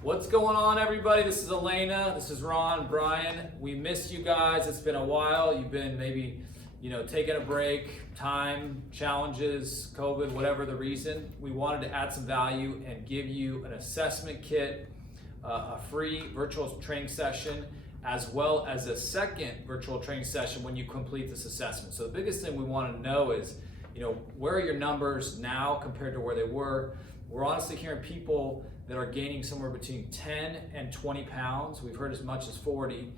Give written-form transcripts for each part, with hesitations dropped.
What's going on, everybody? This is Elena. This is Ron, Brian. We missed you guys. It's been a while. You've been maybe, taking a break, time, challenges, COVID, whatever the reason. We wanted to add some value and give you an assessment kit, a free virtual training session, as well as a second virtual training session when you complete this assessment. So the biggest thing we want to know is, where are your numbers now compared to where they were? We're honestly hearing people that are gaining somewhere between 10 and 20 pounds. We've heard as much as 40,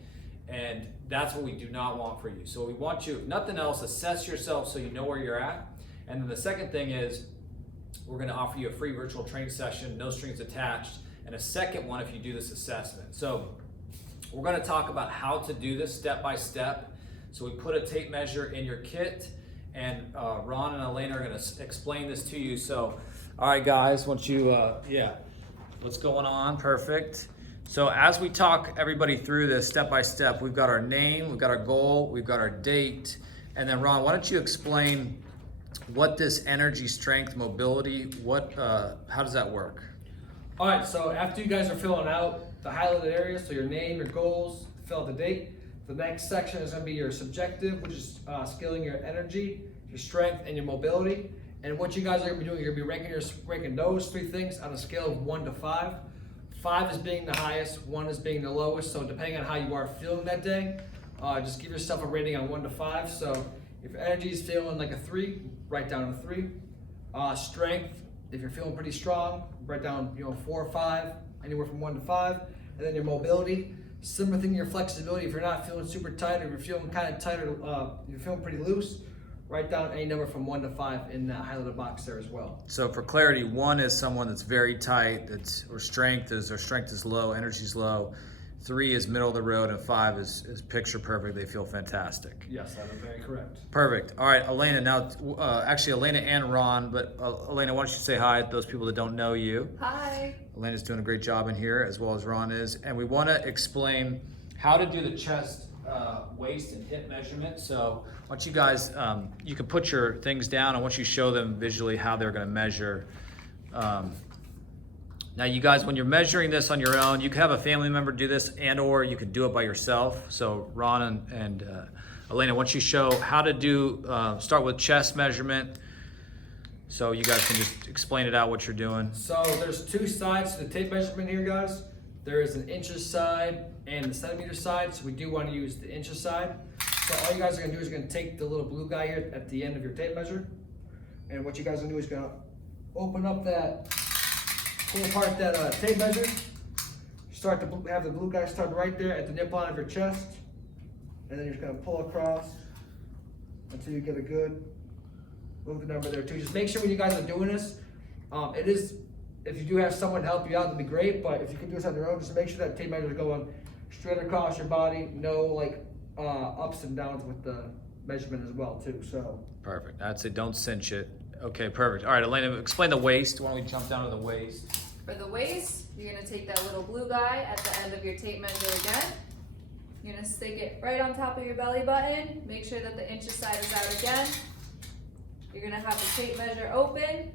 and that's what we do not want for you. So we want you, if nothing else, assess yourself so you know where you're at. And then the second thing is, we're gonna offer you a free virtual training session, no strings attached, and a second one if you do this assessment. So we're gonna talk about how to do this step by step. So we put a tape measure in your kit, and Ron and Elena are gonna explain this to you. So, all right guys, once you, what's going on? Perfect. So as we talk everybody through this step by step, we've got our name, we've got our goal, we've got our date, and then Ron, why don't you explain what this energy, strength, mobility, how does that work? All right, so after you guys are filling out the highlighted areas, so your name, your goals, fill out the date, the next section is gonna be your subjective, which is scaling your energy, your strength, and your mobility. And what you guys are gonna be doing, you're gonna be ranking those three things on a scale of 1 to 5. 5 is being the highest, 1 is being the lowest. So depending on how you are feeling that day, just give yourself a rating on 1 to 5. So if your energy is feeling like a 3, write down a 3. Strength, if you're feeling pretty strong, write down 4 or 5, anywhere from 1 to 5. And then your mobility, similar thing to your flexibility. If you're not feeling super tight, or you're feeling kind of tight, or you're feeling pretty loose, write down any number from 1 to 5 in that highlighted box there as well. So for clarity, 1 is someone that's very tight, their strength is low, energy is low. 3 is middle of the road, and 5 is picture perfect. They feel fantastic. Yes, that is very correct. Perfect. All right, Elena. Now, actually, Elena and Ron, but Elena, why don't you say hi to those people that don't know you? Hi. Elena's doing a great job in here, as well as Ron is, and we want to explain how to do the chest, waist, and hip measurement. So, why don't you guys, you can put your things down, and once you show them visually how they're going to measure. Now, you guys, when you're measuring this on your own, you can have a family member do this, and/or you can do it by yourself. So, Ron and Elena, once you show how to do, start with chest measurement. So you guys can just explain it out what you're doing. So there's 2 sides to the tape measurement here, guys. There is an inches side and the centimeter side. So we do want to use the inches side. So all you guys are gonna do is gonna take the little blue guy here at the end of your tape measure. And what you guys are gonna do is gonna open up that, pull apart that tape measure. Start to have the blue guy start right there at the nip line of your chest. And then you're just gonna pull across until you get a good, move the number there too. Just make sure when you guys are doing this, if you do have someone to help you out, that'd be great. But if you can do this on your own, just make sure that tape measure is going straight across your body. No ups and downs with the measurement as well too. So perfect. That's it. Don't cinch it. Okay, perfect. All right, Elena, explain the waist. Why don't we jump down to the waist? For the waist, you're gonna take that little blue guy at the end of your tape measure again. You're gonna stick it right on top of your belly button. Make sure that the inches side is out again. You're gonna have the tape measure open.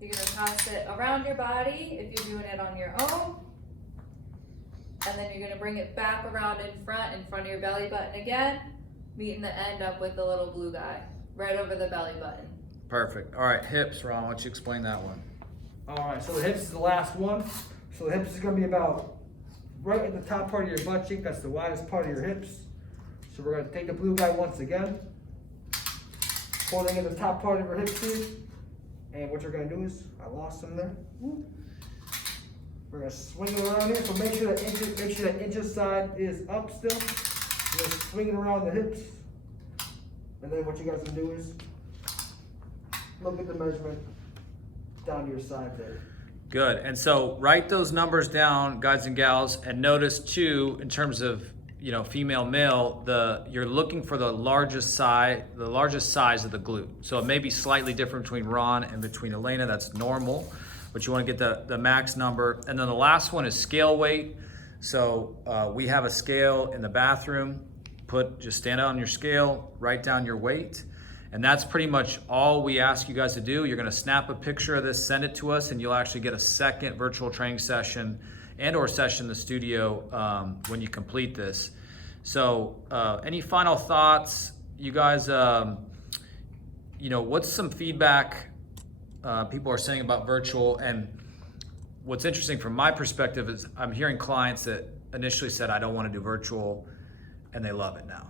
You're gonna pass it around your body if you're doing it on your own. And then you're gonna bring it back around in front of your belly button again, meeting the end up with the little blue guy, right over the belly button. Perfect. All right, hips, Ron, why don't you explain that one? all right, so the hips is the last one. So the hips is gonna be about right at the top part of your butt cheek. That's the widest part of your hips. So we're gonna take the blue guy once again, holding in the top part of your hips here. And what you're gonna do is, I lost him there. We're gonna swing it around here. So make sure that inches side is up still. You're gonna swing it around the hips. And then what you guys gonna do is look at the measurement down to your side there. Good. And so write those numbers down, guys and gals, and notice too, in terms of, female, male, you're looking for the largest size of the glute. So it may be slightly different between Ron and between Elena. That's normal, but you want to get the max number. And then the last one is scale weight. So we have a scale in the bathroom. Just stand on your scale, write down your weight. And that's pretty much all we ask you guys to do. You're gonna snap a picture of this, send it to us, and you'll actually get a second virtual training session and or session in the studio when you complete this. So any final thoughts, you guys? What's some feedback people are saying about virtual? And what's interesting from my perspective is I'm hearing clients that initially said, I don't want to do virtual, and they love it now.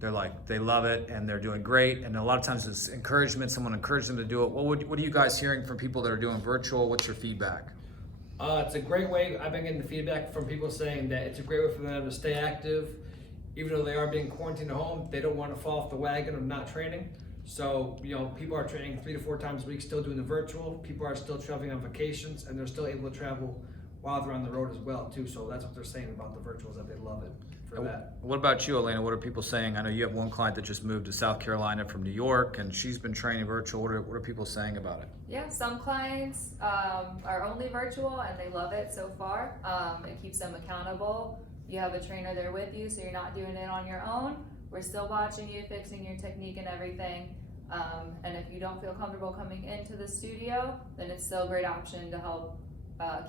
They're like, they love it and they're doing great. And a lot of times it's encouragement, someone encouraged them to do it. What are you guys hearing from people that are doing virtual? What's your feedback? It's a great way. I've been getting the feedback from people saying that it's a great way for them to stay active. Even though they are being quarantined at home, they don't want to fall off the wagon of not training. So, people are training 3 to 4 times a week, still doing the virtual. People are still traveling on vacations, and they're still able to travel while they're on the road as well, too. So that's what they're saying about the virtuals, that they love it for that. What about you, Elena? What are people saying? I know you have one client that just moved to South Carolina from New York, and she's been training virtual. What are people saying about it? Yeah, some clients are only virtual and they love it so far. It keeps them accountable. You have a trainer there with you, so you're not doing it on your own. We're still watching you, fixing your technique and everything. And if you don't feel comfortable coming into the studio, then it's still a great option to help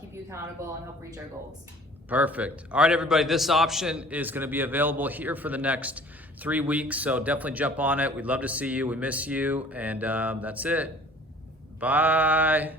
keep you accountable and help reach our goals. Perfect. All right, everybody, this option is going to be available here for the next 3 weeks, so definitely jump on it. We'd love to see you. We miss you, and that's it. Bye.